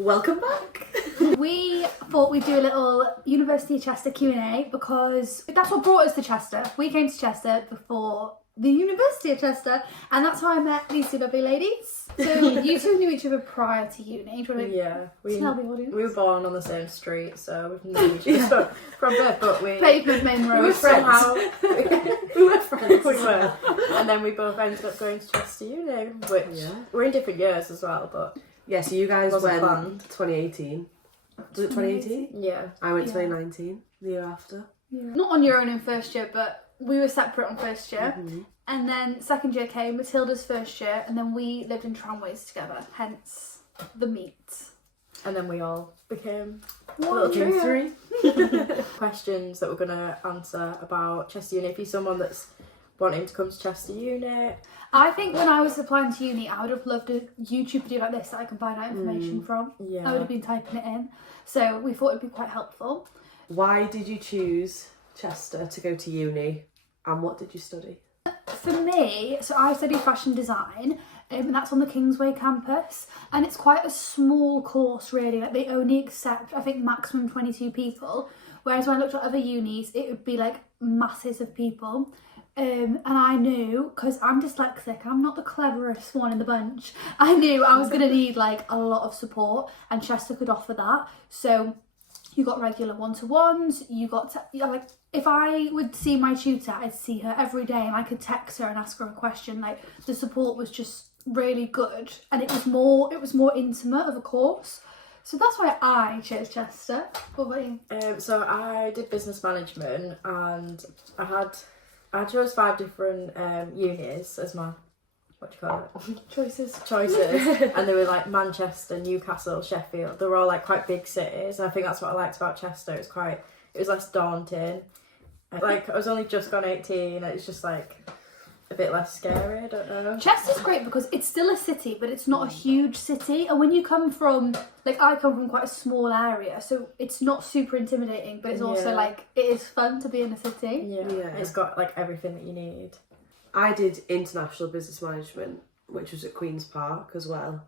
Welcome back. We thought we'd do a little University of Chester Q&A because that's what brought us to Chester. We came to Chester before the University of Chester, and that's how I met these two lovely ladies. So you two knew each other prior to uni. Do you want to tell the audience? We were born on the same street, so we've known each other from birth, but Pavement main road. we were somehow We were friends. we were, and then we both ended up going to Chester Uni, which we're in different years as well, but Yeah, so you guys Wasn't went planned. 2018. Was it 2018? yeah. I went Yeah. 2019, the year after. Yeah. Not on your own in first year, but we were separate on first year. Mm-hmm. And then second year came, Matilda's first year, and then we lived in tramways together, hence the meet. And then we all became One little trio. questions that we're going to answer about Chester Uni. If you're someone that's wanting to come to Chester Uni, I think when I was applying to uni, I would have loved a YouTube video like this that I can find out information from. yeah. I would have been typing it in. So we thought it'd be quite helpful. Why did you choose Chester to go to uni, and what did you study? For me, so I studied fashion design, and that's on the Kingsway campus, and it's quite a small course really. Like they only accept, I think, maximum 22 people, whereas when I looked at other unis, it would be like masses of people. And I knew, because I'm dyslexic, I'm not the cleverest one in the bunch, I knew I was going to need like a lot of support, and Chester could offer that. So you got regular one-to-ones, you got like, if I would see my tutor, I'd see her every day and I could text her and ask her a question. Like, the support was just really good, and it was more intimate of a course. So that's why I chose Chester. What about you? So I did business management, and I chose 5 different unis as my, what do you call it? Choices. Choices. And they were like Manchester, Newcastle, Sheffield. They were all like quite big cities. And I think that's what I liked about Chester. It was less daunting. Like, I was only just gone 18, and it's just like a bit less scary. I don't know. Chester's great because it's still a city, but it's not a huge city. And when you come from, like, I come from quite a small area, so it's not super intimidating, but it's also like, it is fun to be in a city. Yeah. It's got like everything that you need. I did international business management, which was at Queen's Park as well.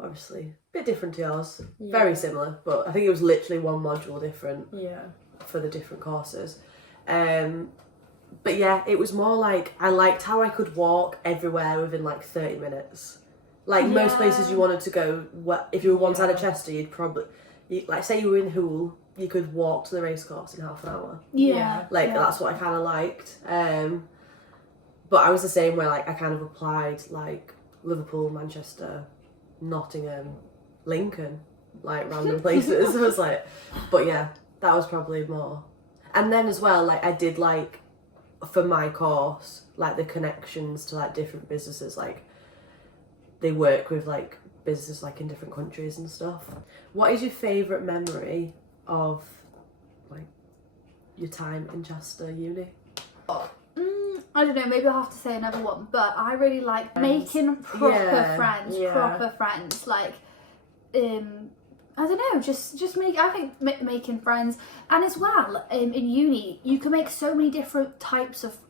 Obviously, a bit different to yours. Yeah. Very similar, but I think it was literally one module different Yeah. for the different courses. But yeah, it was more like I liked how I could walk everywhere within like 30 minutes. Like most places you wanted to go, if you were one side of Chester, you'd probably, like say you were in Hoole, you could walk to the racecourse in half an hour. Like that's what I kind of liked. But I was the same way, like I kind of applied like Liverpool, Manchester, Nottingham, Lincoln, like random places. I was like, but yeah, that was probably more. And then as well, like I did like, for my course, like the connections to like different businesses, like they work with like businesses like in different countries and stuff. What is your favourite memory of like your time in Chester Uni? I don't know, maybe I'll have to say another one, but I really like making proper friends, like, I don't know, making friends. And as well, in uni, you can make so many different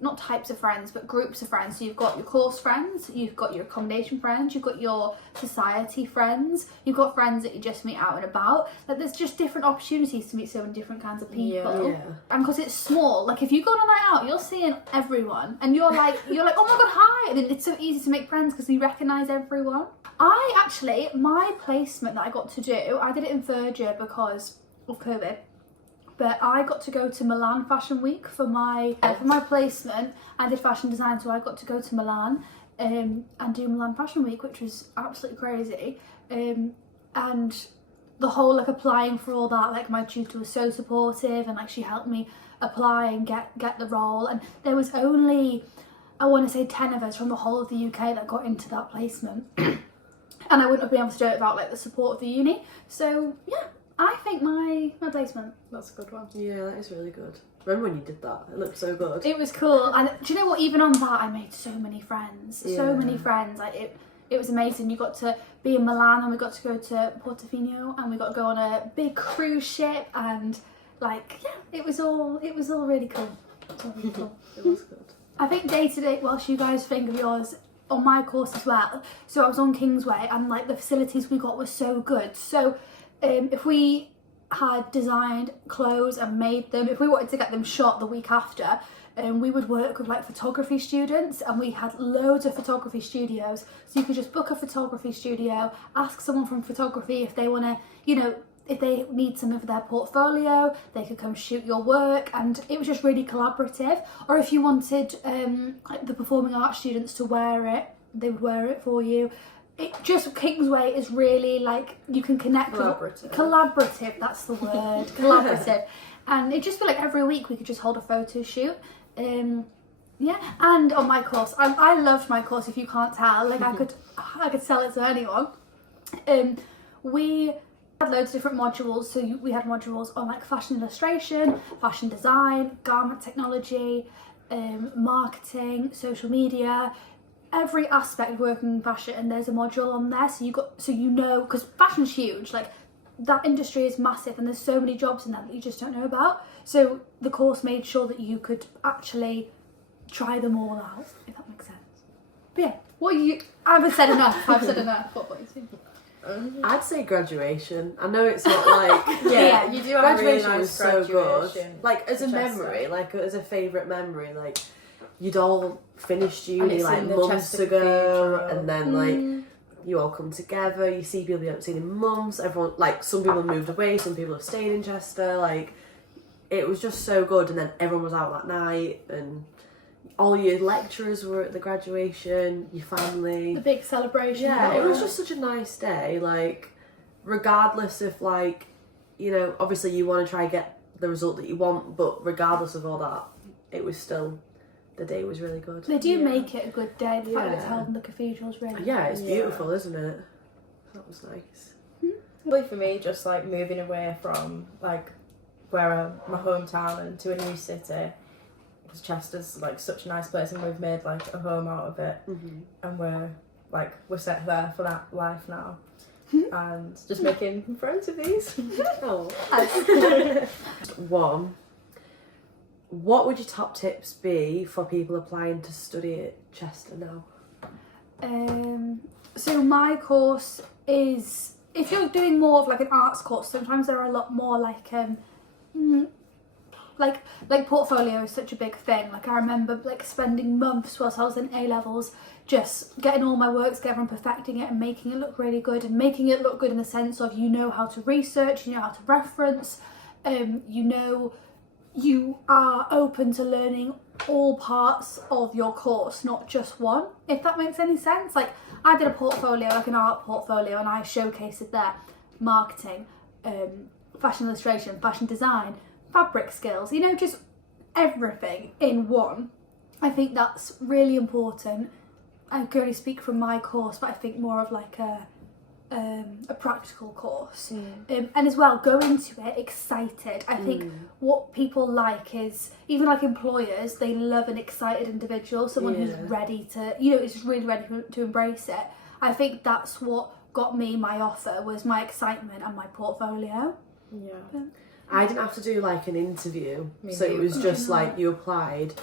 not types of friends, but groups of friends. So you've got your course friends, you've got your accommodation friends, you've got your society friends, you've got friends that you just meet out and about. Like, there's just different opportunities to meet so many different kinds of people. Yeah. And because it's small, like if you go on a night out, you're seeing everyone, and you're like, oh my god, hi! And then it's so easy to make friends because you recognise everyone. My placement that I got to do, I did it in third year because of COVID, but I got to go to Milan Fashion Week for my placement. I did fashion design, so I got to go to Milan and do Milan Fashion Week, which was absolutely crazy. And the whole like applying for all that, like my tutor was so supportive, and like she helped me apply and get the role. And there was only, I want to say 10 of us from the whole of the UK that got into that placement. And I wouldn't have been able to do it without like the support of the uni. So yeah, I think my placement. That's a good one. Yeah, that is really good. Remember when you did that? It looked so good. It was cool. And do you know what? Even on that, I made so many friends. So many friends. Like it was amazing. You got to be in Milan, and we got to go to Portofino, and we got to go on a big cruise ship, and like it was all really cool. It was all really cool. It was good. I think day to day, whilst you guys think of yours, on my course as well, so I was on Kingsway, and like the facilities we got were so good. So if we had designed clothes and made them, if we wanted to get them shot the week after, we would work with like photography students, and we had loads of photography studios, so you could just book a photography studio, ask someone from photography if they want to, you know, if they need some of their portfolio, they could come shoot your work, and it was just really collaborative. Or if you wanted like the performing arts students to wear it, they would wear it for you. It just, Kingsway is really like, you can connect collaborative, that's the word, collaborative. And it just feel like every week we could just hold a photo shoot. Yeah, and on my course, I loved my course, if you can't tell, like I could sell it to anyone. We had loads of different modules, so we had modules on like fashion illustration, fashion design, garment technology, marketing, social media, every aspect of working in fashion, and there's a module on there, so you know, because fashion's huge, like that industry is massive and there's so many jobs in there that you just don't know about. So the course made sure that you could actually try them all out, if that makes sense. But yeah, I haven't said enough. I've said enough. What about you? I'd say graduation. I know it's not like yeah, you do have a really graduation nice was so graduation. good. Like as a memory, like as a favourite memory, like you'd all finished uni like months ago, and then like you all come together. You see people you haven't seen in months. Everyone, like some people have moved away, some people have stayed in Chester. Like it was just so good, and then everyone was out that night, and all your lecturers were at the graduation, your family. The big celebration. Yeah, it was just such a nice day. Like, regardless of like, you know, obviously you want to try and get the result that you want, but regardless of all that, it was still, the day was really good. They do make it a good day. The fact that it's held in the cathedral's really Yeah, it's beautiful, isn't it? That was nice. Probably for me, just like moving away from like my hometown and to a new city. Because Chester's like such a nice place, and we've made like a home out of it, and we're set there for that life now, and just making friends with these. One, what would your top tips be for people applying to study at Chester now? So my course is, if you're doing more of like an arts course, sometimes there are a lot more like portfolio is such a big thing. Like I remember like spending months whilst I was in A-levels just getting all my work together and perfecting it and making it look really good, and making it look good in the sense of you know how to research, you know how to reference, you know you are open to learning all parts of your course, not just one, if that makes any sense. Like I did a portfolio, like an art portfolio, and I showcased it there, marketing, fashion illustration, fashion design, fabric skills, you know, just everything in one. I think that's really important. I can only speak from my course, but I think more of like a practical course, and as well go into it excited. I think what people like is, even like employers, they love an excited individual, someone who's ready to, you know, is really ready to embrace it. I think that's what got me my offer, was my excitement and my portfolio. I didn't have to do like an interview, so it was just like you applied,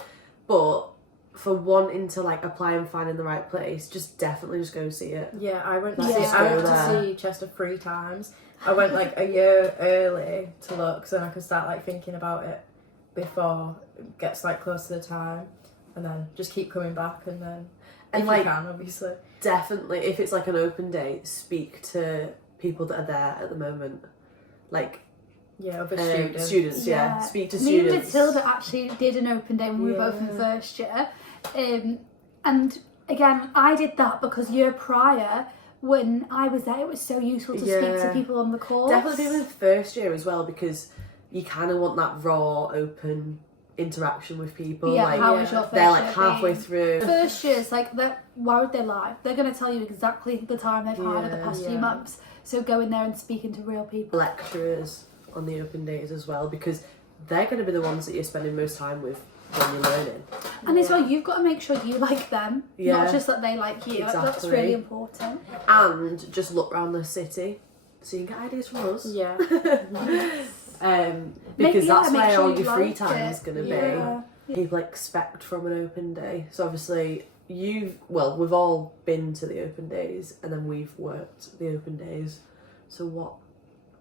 but for wanting to like apply and finding the right place, just definitely just go see it. Yeah, I went to Like, see, I went to see Chester 3 times. I went like a year early to look, so I could start like thinking about it before it gets like close to the time, and then just keep coming back, and then if like, you can, obviously. Definitely, if it's like an open day, speak to people that are there at the moment, like other students. Speak to students. Me and Matilda actually did an open day when we were both in first year, and again I did that because year prior when I was there it was so useful to speak to people on the course. Definitely people in first year as well, because you kind of want that raw, open interaction with people. How was your first they're like year halfway through. First years, like, why would they lie? They're going to tell you exactly the time they've had in the past few months. So go in there and speaking to real people. Lecturers on the open days as well, because they're going to be the ones that you're spending most time with when you're learning. And as well, you've got to make sure you like them, not just that they like you. Exactly. That's really important. And just look around the city so you can get ideas from us. Yeah. Because that's make where sure all you your free liked time it. is going to be. People expect from an open day. So obviously we've all been to the open days, and then we've worked the open days. So what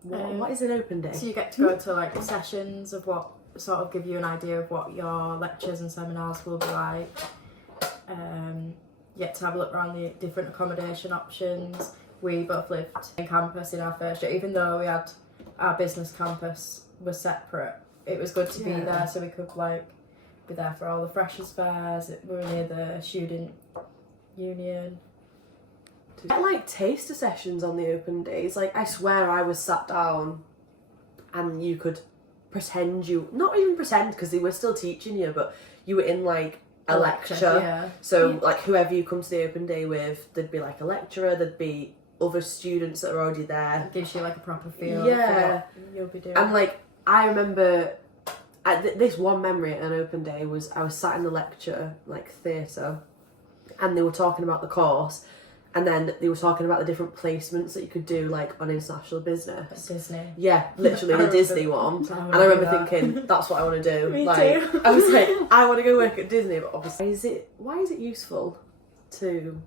What is an open day? So you get to go to like sessions of what sort of give you an idea of what your lectures and seminars will be like. You get to have a look around the different accommodation options. We both lived in campus in our first year, even though we had our business campus was separate. It was good to be there, so we could like be there for all the freshers fairs. We were near the student union. I like taster sessions on the open days. Like, I swear I was sat down and you could pretend not even pretend because they were still teaching you, but you were in like a lecture. Yeah. So like whoever you come to the open day with, there'd be like a lecturer, there'd be other students that are already there. It gives you like a proper feel for what you'll be doing. And like, I remember this one memory at an open day was I was sat in the lecture, like theatre, and they were talking about the course. And then they were talking about the different placements that you could do, like, on international business. Disney. Yeah, literally the Disney one. And I remember thinking, that's what I want to do. Me like, too. I was like, I want to go work at Disney, but obviously, why is it useful to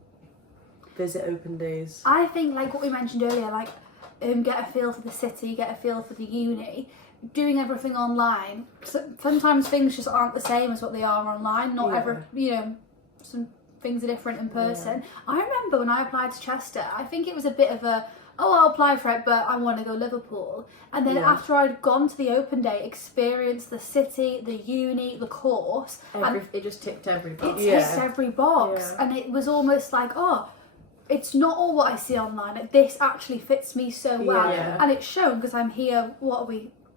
visit open days? I think, like what we mentioned earlier, like get a feel for the city, get a feel for the uni. Doing everything online, sometimes things just aren't the same as what they are online. Not some things are different in person. I remember when I applied to Chester, I think it was a bit of a, I'll apply for it, but I want to go Liverpool. And then after I'd gone to the open day, experienced the city, the uni, the course, It just ticked every box. it ticked every box. And it was almost like, it's not all what I see online. Like, this actually fits me so well. Yeah. And it's shown because I'm here,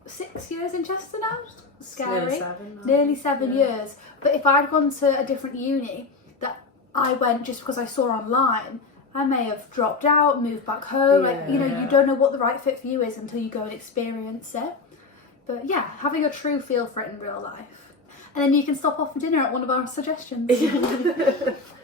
6 years in Chester now? Scary. Nearly 7 now. Nearly 7 years. But if I'd gone to a different uni that I went just because I saw online, I may have dropped out, moved back home. You don't know what the right fit for you is until you go and experience it. But yeah, having a true feel for it in real life. And then you can stop off for dinner at one of our suggestions.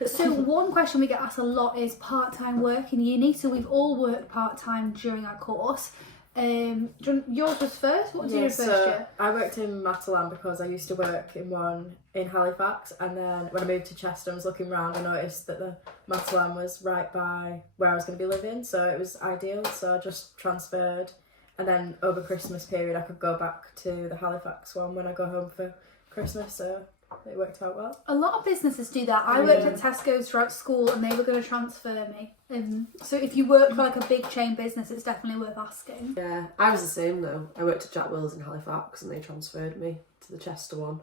So one question we get asked a lot is part-time work in uni. So we've all worked part-time during our course. Yours was first? What did you do first year? I worked in Matalan because I used to work in one in Halifax, and then when I moved to Chester and was looking around, I noticed that the Matalan was right by where I was going to be living, so it was ideal, so I just transferred, and then over Christmas period I could go back to the Halifax one when I go home for Christmas, so it worked out well. A lot of businesses do that. I worked at Tesco's throughout school and they were going to transfer me. So if you work for like a big chain business, it's definitely worth asking. Yeah, I was the same though. I worked at Jack Wills in Halifax and they transferred me to the Chester one.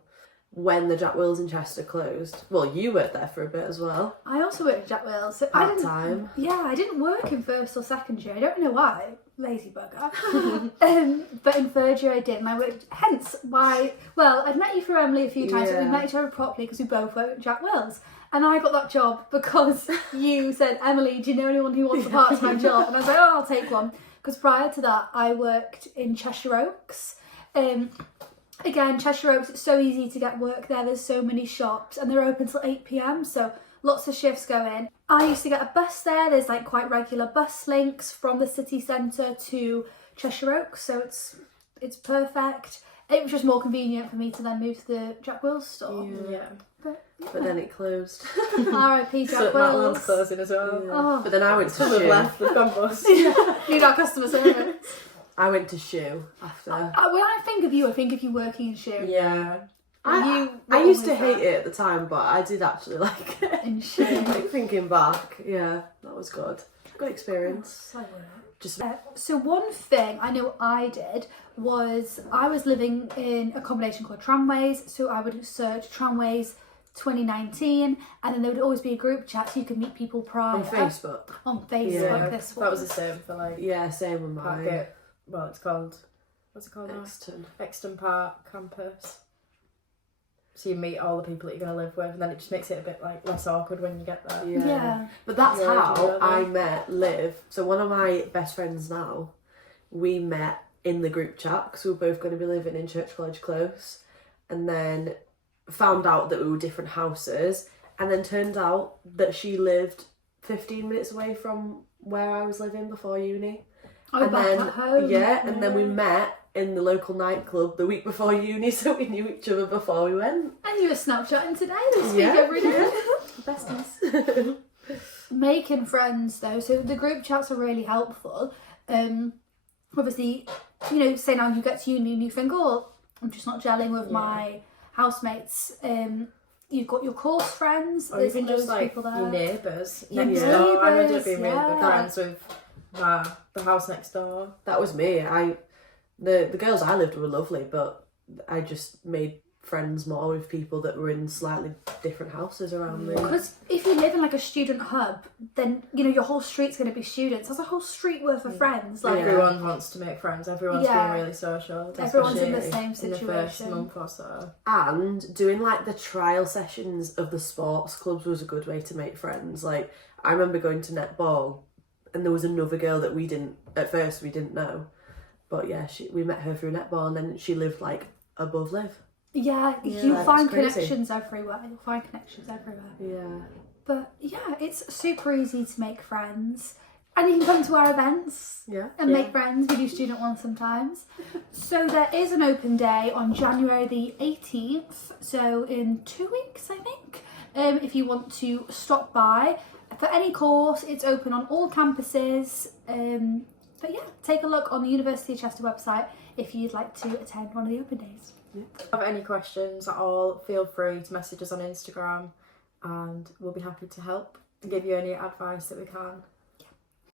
When the Jack Wills in Chester closed, well, you worked there for a bit as well. I also worked at Jack Wills. So Part-time. I didn't work in first or second year. I don't know why. Lazy bugger. But in third year I did, and I worked, hence why, well, I'd met you through Emily a few times, but we met each other properly because we both worked at Jack Wills. And I got that job because you said, Emily, do you know anyone who wants a part-time job? And I was like, I'll take one. Because prior to that, I worked in Cheshire Oaks. Again, Cheshire Oaks, it's so easy to get work there. There's so many shops and they're open till 8 p.m. So lots of shifts go in. I used to get a bus there. There's like quite regular bus links from the city centre to Cheshire Oaks. So it's perfect. It was just more convenient for me to then move to the Jack Wills store. Yeah. But then it closed. R.I.P. Jack So Wills. Matalan's closing as well. Oh, But then I went to Some have Shoe. left, they've gone bust. need our customer service. I went to Shoe after. When I think of you, I think of you working in Shoe. Yeah. I what used was to hate that? it at the time, but I did actually like it. In Shoe. Like, thinking back, yeah, that was good. Good experience. Just So one thing I know I did was I was living in a combination called Tramways, so I would search Tramways 2019, and then there would always be a group chat so you could meet people prior. on Facebook. On Facebook, Yeah, this one. that was the same for like Yeah, same with mine. Parkgate. Well, it's called, what's it called now? Exton. Exton Park campus. So you meet all the people that you're going to live with, and then it just makes it a bit like less awkward when you get there. Yeah. But that's Yeah, how do you know I that? met Liv. So one of my best friends now, we met in the group chat because we were both going to be living in Church College Close, and then found out that we were different houses, and then turned out that she lived 15 minutes away from where I was living before uni. Oh, and back then at home. and then we met in the local nightclub the week before uni, so we knew each other before we went. And you were Snapchatting today. We speak Yeah, every day. Besties. Making friends though, so the group chats are really helpful. obviously, you know, say now you get to uni and you think, oh, I'm just not gelling with my housemates. You've got your course friends. Or there's even just loads of like people there. your neighbours Your next door. I ended up being neighbours, really good yeah. friends with the house next door. That was me. The girls I lived with were lovely, but I just made friends more with people that were in slightly different houses around me. Because if you live in like a student hub, then you know your whole street's going to be students. That's a whole street worth of friends. Like Yeah. Everyone wants to make friends. Everyone's Yeah. being really social. everyone's in the especially same in situation. the first month or so. And doing like the trial sessions of the sports clubs was a good way to make friends. Like I remember going to netball, and there was another girl that we didn't know, but yeah, we met her through netball, and then she lived like above Liv. Yeah, Yeah, you that's find crazy. connections everywhere. You'll find connections everywhere. Yeah. But yeah, it's super easy to make friends. And you can come to our events Yeah. and make friends. We do student ones sometimes. So there is an open day on January the 18th. So in 2 weeks, I think. If you want to stop by. For any course, it's open on all campuses. But yeah, take a look on the University of Chester website if you'd like to attend one of the open days. If you have any questions at all, feel free to message us on Instagram and we'll be happy to help, to give you any advice that we can.